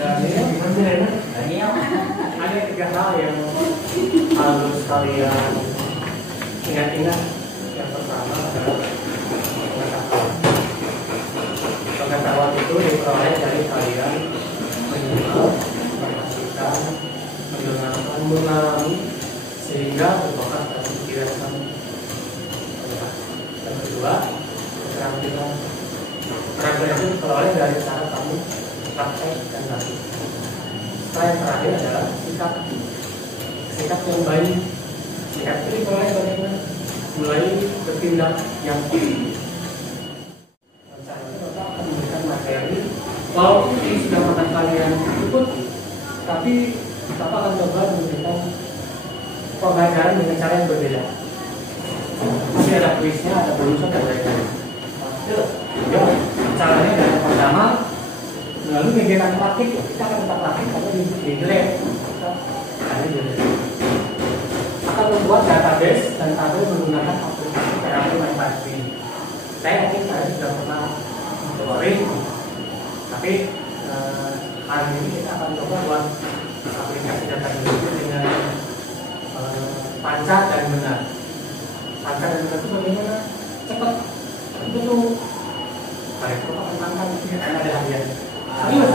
Dan ini ada 3 hal yang harus kalian ingat-ingat. Yang pertama adalah pengetahuan. Pengetahuan itu diperoleh dari kalian menyimak, memperhatikan, mendengarkan, mengalami, sehingga merupakan satu pikiran kamu. Yang kedua, keterampilan. Keterampilan itu diperoleh dari cara kamu praktek dan latih. Setelah yang terakhir adalah sikap. Sikap yang baik. Sikap itu diperoleh bagaimana? Mulai bertindak yang baik. Rencananya Bapak akan memberikan materi. Walaupun ini sudah makan kalian ikut, tapi Bapak akan coba memberikan pembelajaran dengan cara yang berbeda. Masih ada kuisnya, ada bonusnya dan lain-lain. Ya, caranya dari pertama, lalu kegiatan praktik, kita akan tetap praktik tapi di lab. Akan membuat database dan tabel menggunakan aplikasi terapi MyPathway. Saya yakin saya sudah pernah teori, tapi hari ini kita akan coba buat aplikasi database dengan pancat dan benar. Pancat dan benar itu bagaimana? Cepat, betul. Baik, kita akan tantang ada hadiah. Serius?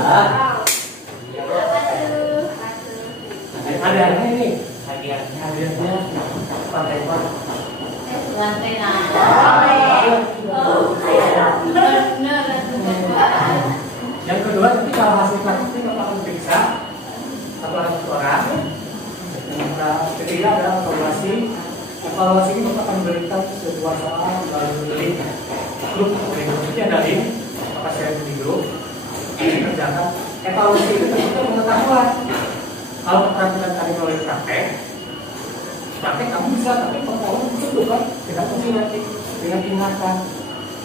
Hadiahnya ini. Hadiahnya pantai Pak. Yang kedua, nanti kalau hasil praktik Bapak akan periksa setelah 1 orang. Yang ketiga adalah evaluasi. Evaluasi ini Bapak akan berikan sebuah soal melalui link grup. Berikutnya ada link. Bapak share di grup. Ini kerjakan. Evaluasi itu tentu pengetahuan. Kalau keterampilan tadi melalui praktek kamu bisa, tapi pengetahuan itu kan tidak mesti nanti dengan ingatan.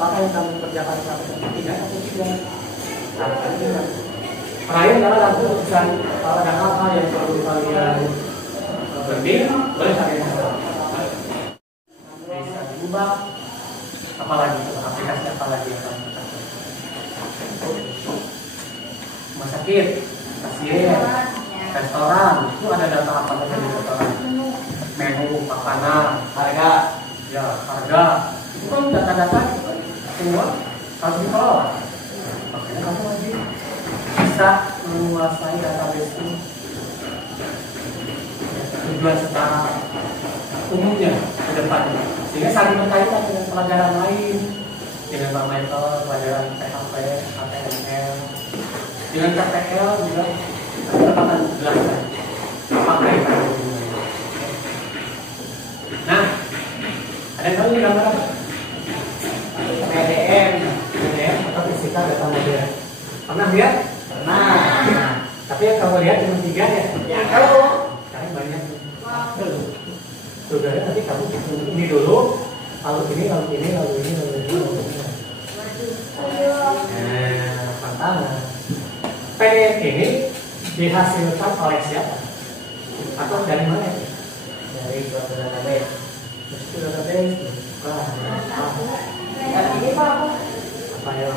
Maka yang kamu kerjakan praktek tidak atau tidak. Terakhir adalah lagu urusan. Kalau ada hal-hal yang perlu kalian berpikir, boleh kalian coba. Bisa diubah. Apalagi aplikasi apalagi yang kamu ketahui. Rumah sakit, pasien, restoran, itu ada data apa saja di restoran? Menu, makanan, harga, harga. Itu kan data-data semua harus dikelola. Makanya kamu wajib bisa menguasai database itu. Tujuan secara umumnya ke depannya, sehingga saling berkaitan dengan pelajaran lain, dengan Pak Michael, pelajaran PHP, HTML, dengan KPL juga kita akan jelaskan apa kaitannya. Nah, ada yang tahu ini gambar apa? PDM atau fisika data model. Pernah lihat? Pernah. Tapi yang kamu lihat cuma 3 ya? Ya, kalau sekarang banyak. Sudah, nanti kamu ini dulu, lalu ini, lalu ini, lalu ini, lalu ini, lalu ini. Nah, tantangan. PDF ini dihasilkan oleh siapa? Atau dari mana? Dari suatu database. Suatu database. Ini Pak. Apa ya?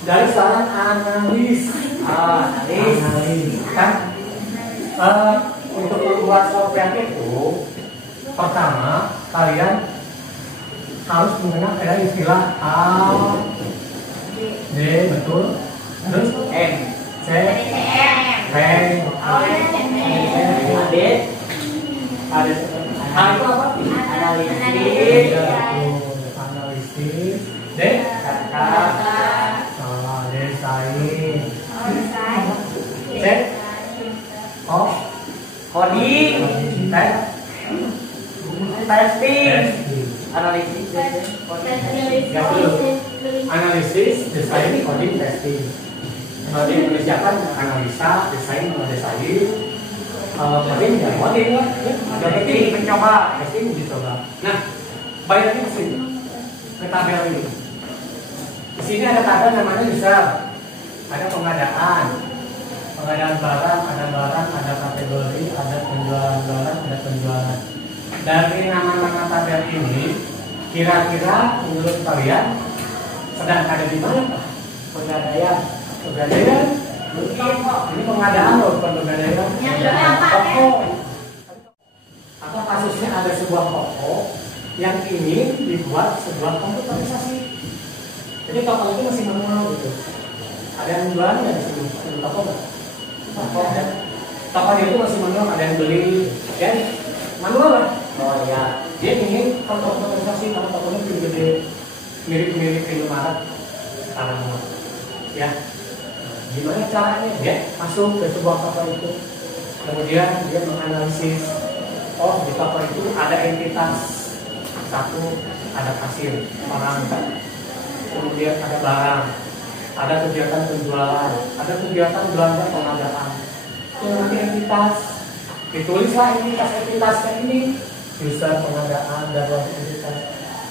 Dari saran analis. Analis kan untuk membuat software itu pertama kalian harus mengenal ada istilah A, D, betul, terus M, C, V, A itu apa? Analisis, D, data, desain, C, coding, testing, analisis, desain, coding, testing. Kalau di Indonesia kan analisa, desain, mendesain, coding ya coding lah, testing mencoba, testing dicoba. Nah, bayarnya ke sini, ke tabel ini. Di sini ada tabel namanya bisa ada pengadaan barang, ada kategori, ada penjualan barang, ada penjualan. dari nama-nama tabel ini, kira-kira menurut kalian sedang ada di mana Pak? Pegadaian. Ini pengadaan loh, bukan pegadaian. Toko. Atau kasusnya ada sebuah toko yang ingin dibuat sebuah komputerisasi. Jadi toko itu masih manual gitu. Ada yang jualan di sini, toko nggak? Toko ya. Toko itu masih manual, ada yang beli, kan? Manual lah. Oh ya. Dia ingin komputerisasi karena tokonya gede, mirip-mirip Indomaret sekarang. Ya. Gimana caranya? Dia masuk ke sebuah toko itu, kemudian dia menganalisis. Oh, di toko itu ada entitas satu, ada kasir, orang, kemudian ada barang, ada kegiatan penjualan, ada kegiatan belanja pengadaan. Nanti entitas, ditulislah entitasnya ini, user pengadaan dan entitas.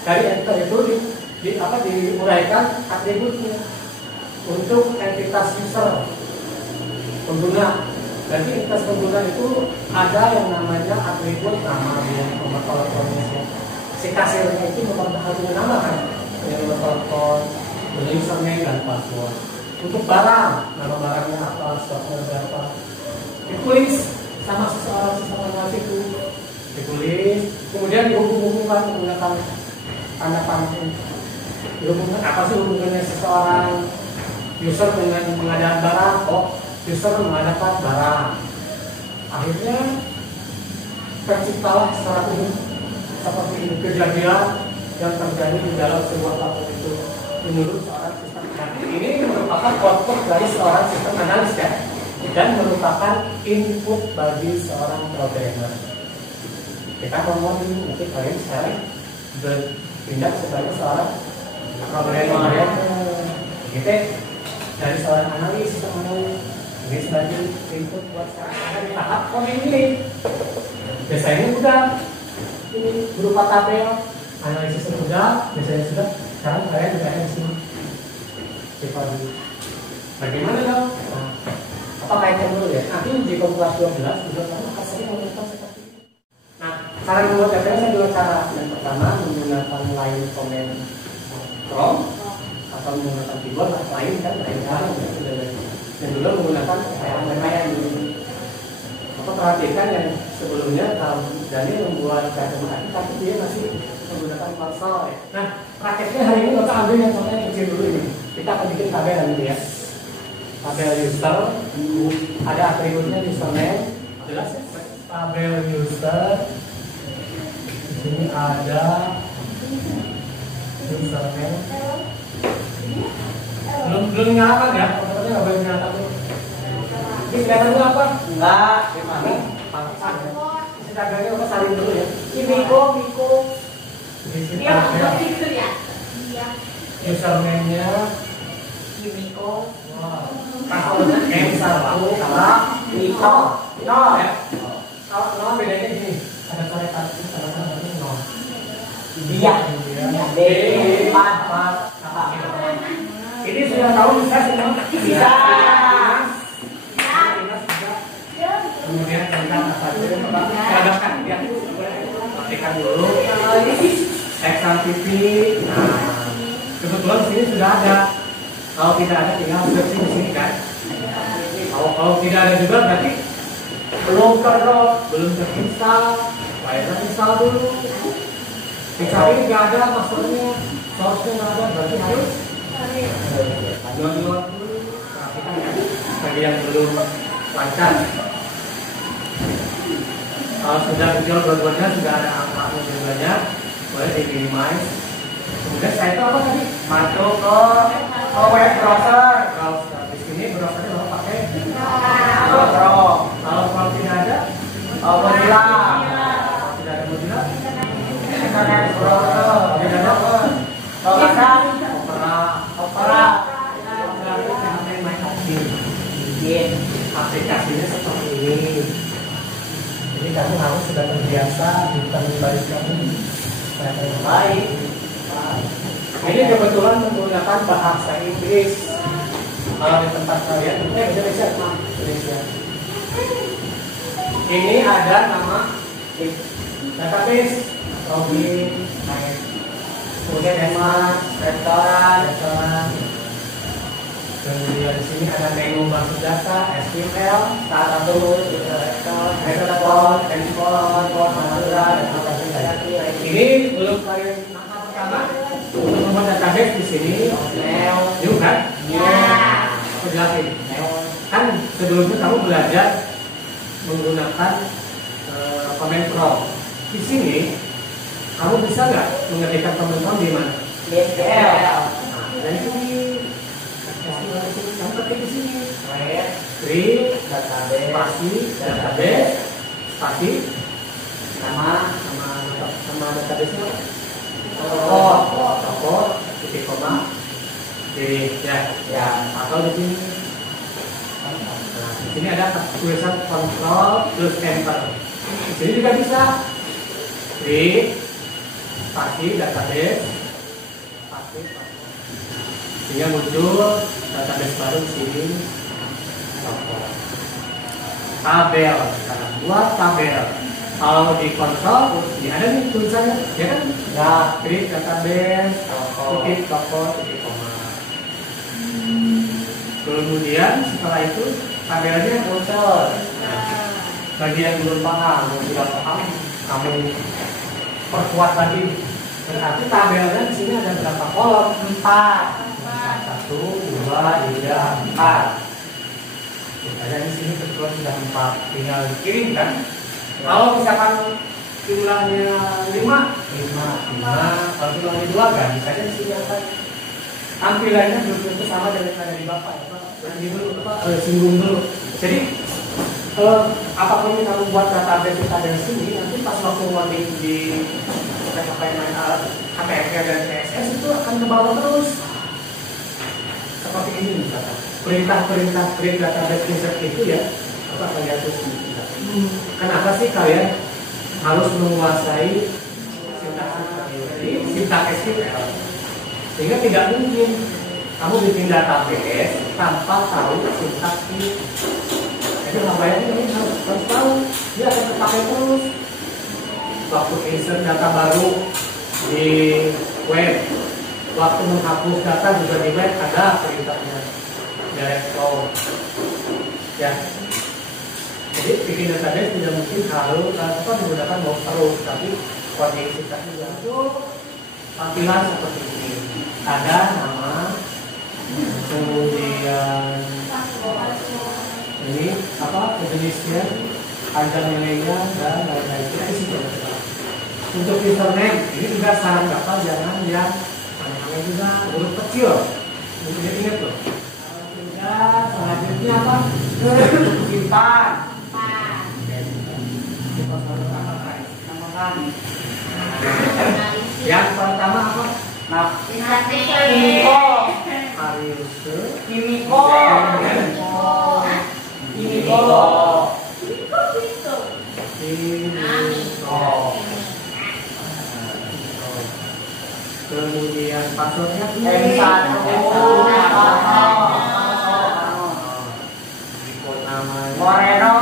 Dari entitas itu diuraikan atributnya untuk entitas user pengguna. Jadi entitas pengguna itu ada yang namanya atribut nama, nomor teleponnya. Si kasirnya itu harus nama kan, nomor telepon, username dan password. Untuk barang, nama barangnya apa, stoknya berapa, ditulis sama seseorang itu, ditulis, kemudian dihubung-hubungkan menggunakan tanda panah. Dihubungkan apa sih hubungannya seseorang user dengan pengadaan barang? Oh, user mengadakan barang. Akhirnya terciptalah sesuatu seperti ini, kejadian yang terjadi di dalam sebuah platform itu menurut seorang sistem analis. Ini merupakan output dari seorang sistem analis ya, dan merupakan input bagi seorang programmer. Kita ngomong ini, nanti kalian sekarang bertindak sebagai seorang programmer ya. Gitu. Dari seorang analis, sistem analis ini sebagai input buat sekarang di tahap coding ini. Biasanya udah ini berupa tabel, analisis sudah, biasanya sudah. Sekarang kalian juga ada di sini. Bagaimana dong? Nah, apa kaitnya dulu ya? Nanti di kelas 12 juga kamu akan sering melakukan seperti itu. Nah, cara membuat tabel ada dua cara. Yang pertama menggunakan line command prompt atau menggunakan keyboard lain kan lain cara dan juga menggunakan rangkaian dulu. Maka perhatikan yang sebelumnya kalau Daniel membuat kata-kata tapi dia masih menggunakan kursor ya. Nah, prakteknya hari ini kita ambil yang contohnya kecil dulu ini. Kita akan bikin tabel nanti ya. Tabel user, ada atributnya username, jelas ya. Tabel user. Di sini ada username. Belum nyalakan ya, pokoknya nggak boleh nyalakan dulu. Ini kelihatan dulu apa? Enggak, gimana? Pangkat ya. Isi tabelnya apa salin dulu ya? Miko. Dia nggak gitu ya? Iya. Username-nya Miko. Wah. Passwordnya M1 sama Miko. No ya. Kalau bedanya gini, ada coretan sama nol. Dia. D4. Ini sudah tahu bisa semua? Bisa. Kemudian tentang apa dulu? Perhatikan dia. Perhatikan dulu. XMPP. Nah, kebetulan sini sudah ada. Kalau tidak ada tinggal search di sini kan. Kalau tidak ada juga berarti belum terdownload, belum terinstall. Bayar install dulu. Dicari nggak ada passwordnya, source-nya nggak ada, berarti harus download dulu. Perhatikan ya, bagi yang belum lancar. Kalau sudah muncul dua-duanya, sudah ada angka dua-duanya, boleh di minimize. Kemudian saya itu apa tadi? Masuk ke web browser. Di sini browsernya mau pakai Chrome. Kalau Chrome tidak ada, Mozilla. Tidak ada Mozilla, Internet Browser. Tidak ada kalau ada Opera. Aplikasinya seperti ini. Jadi kamu harus sudah terbiasa bukan baik kamu yang baik. Ini kebetulan menggunakan bahasa Inggris. Kalau di tempat kalian, Indonesia. Ini ada nama database, login, naik. Kemudian hemat, restoran. Kemudian di sini ada menu masuk data, SQL, start tools, handphone, ini belum kalian langkah pertama untuk membuat database di sini. Yuk kan? Aku jelasin. Kan sebelumnya kamu belajar menggunakan command prompt. Di sini kamu bisa nggak mengetikkan command prompt di mana? Di SQL. Dan itu kamu ketik di sini. Create database spasi nama database-nya. Toko titik koma ya atau di sini. Nah, di sini ada tulisan control plus enter. Di sini juga bisa create spasi database spasi sehingga muncul database baru di sini. Tabel, sekarang buat tabel. Kalau di konsol, ya ada nih tulisannya, ya kan? Ya, create database, titik toko, titik koma. Kemudian setelah itu tabelnya muncul. Bagi yang belum paham, yang tidak paham, kamu perkuat lagi. Berarti tabelnya di sini ada berapa kolom? 4. 1, 2, 3, 4. Ada di sini kebetulan sudah 4, tinggal kirim kan? Kalau misalkan jumlahnya 5, kalau jumlahnya 2 kan? Misalnya di sini akan tampilannya belum tentu sama dengan yang dari Bapak. Singgung dulu. Jadi apapun yang kamu buat database kita dari sini, nanti pas waktu loading di HTML dan CSS itu akan ke bawah terus. Seperti ini misalkan. Perintah create database insert itu ya, apa akan diatur sendiri. Kenapa sih kalian harus menguasai sintak SQL? Sehingga tidak mungkin kamu bikin database tanpa tahu sintak ini. Jadi ngapain ini harus tahu, dia akan terpakai terus. Waktu insert data baru di web, waktu menghapus data juga di web ada perintahnya. Direct flow, ya. Jadi bikin database tidak mungkin harus menggunakan box terus, tapi coding kita juga itu tampilan seperti ini. Ada nama, kemudian ini apa jenisnya, panjang nilainya dan lain-lain. Kita isi saja. Untuk username ini juga saran Bapak jangan yang namanya juga huruf kecil. Mungkin ingat loh. Selanjutnya apa? Simpan. Yang pertama apa? Kemudian passwordnya Moreno.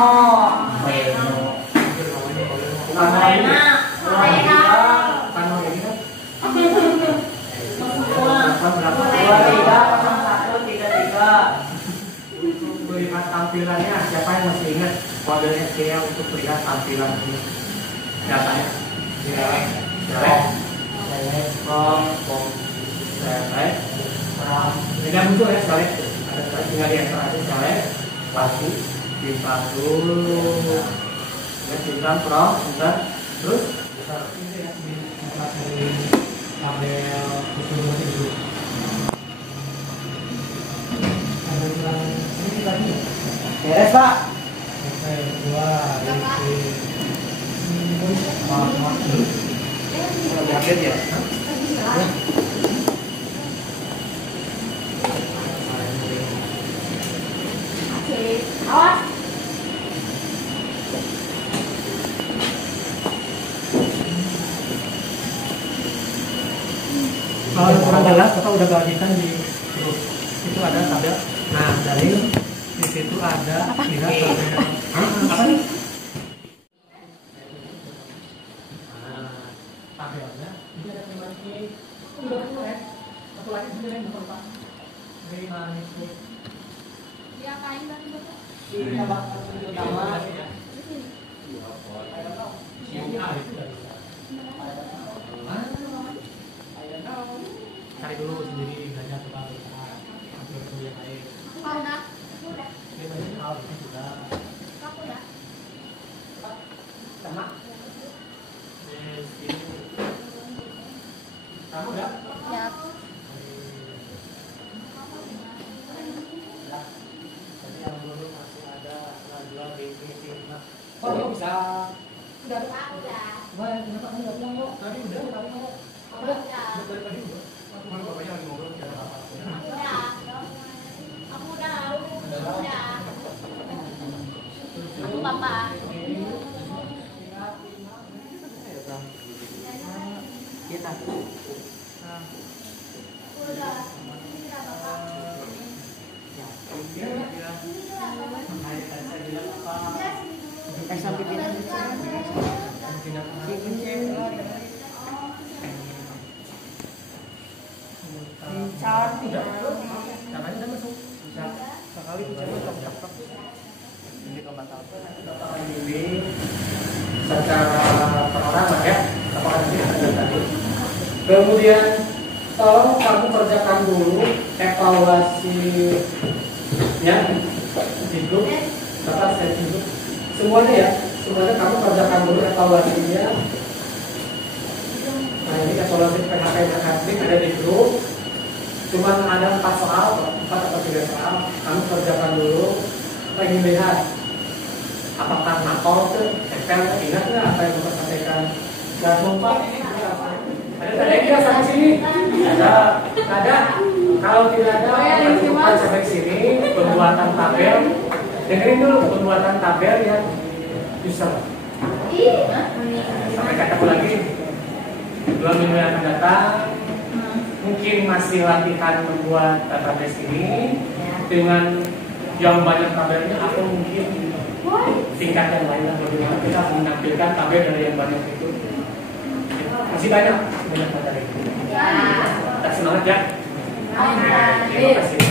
Untuk melihat tampilannya, siapa yang masih ingat kode SQL untuk melihat tampilan ini datanya? Tidak muncul ya select, ada tinggal di enter aja select, pasti simpan dulu, ya simpan terus tabel itu. Beres Pak. Oke, 2 maaf dulu. Update ya. Awas. Kalau kurang jelas, Bapak udah bagikan di grup. Itu ada tabel. Nah, dari di situ ada lihat tabel. Apa nih? tabelnya, ini ada kembali ke udah mulai. Satu lagi sebenarnya bukan Pak. Dari mana nih? Diapain tadi Bapak? Ini Pak, utama. Cari dulu sendiri belajar tentang usaha hampir yang lain. Udah. Ini banyak hal ini sudah. Aku ya. Sama. Yes, ini. Kamu ya? Ya. Tadi yang dulu masih ada jual di sini. Oh, kamu bisa. Udah udah. Wah, kenapa kamu nggak pulang kok? Tadi udah, tadi kamu. Udah. Dari tadi udah. Aku malu bapaknya lagi ngobrol tidak apa-apa. Aku udah. Aku papa. Kita. Udah. Sampai pindah. Cantik. Namanya udah masuk. Sekali cakep. Ini pemantau. Ini secara perorangan ya, apakah nanti ada tadi. Kemudian tolong kamu kerjakan dulu evaluasinya di grup, dapat saya tunjuk semuanya ya, semuanya kamu kerjakan dulu evaluasinya. Nah ini evaluasi PHK yang ada di grup. Cuman ada 4 soal, 4 atau 3 soal. Kamu kerjakan dulu. Pengen lihat apakah nakal tuh, tempel, ingat nggak apa yang Bapak sampaikan? Jangan lupa ini ada tanda tidak sampai sini? Ada. Kalau tidak ada, lanjutkan sampai sini. Pembuatan tabel. Dengerin dulu pembuatan tabel yang user. Sampai kataku lagi 2 minggu yang akan datang. Mungkin masih latihan membuat database ini dengan yang banyak tabelnya atau mungkin tingkat yang lain bagaimana kita menampilkan tabel dari yang banyak itu. Masih banyak tabel itu. Kita semangat ya. Terima kasih.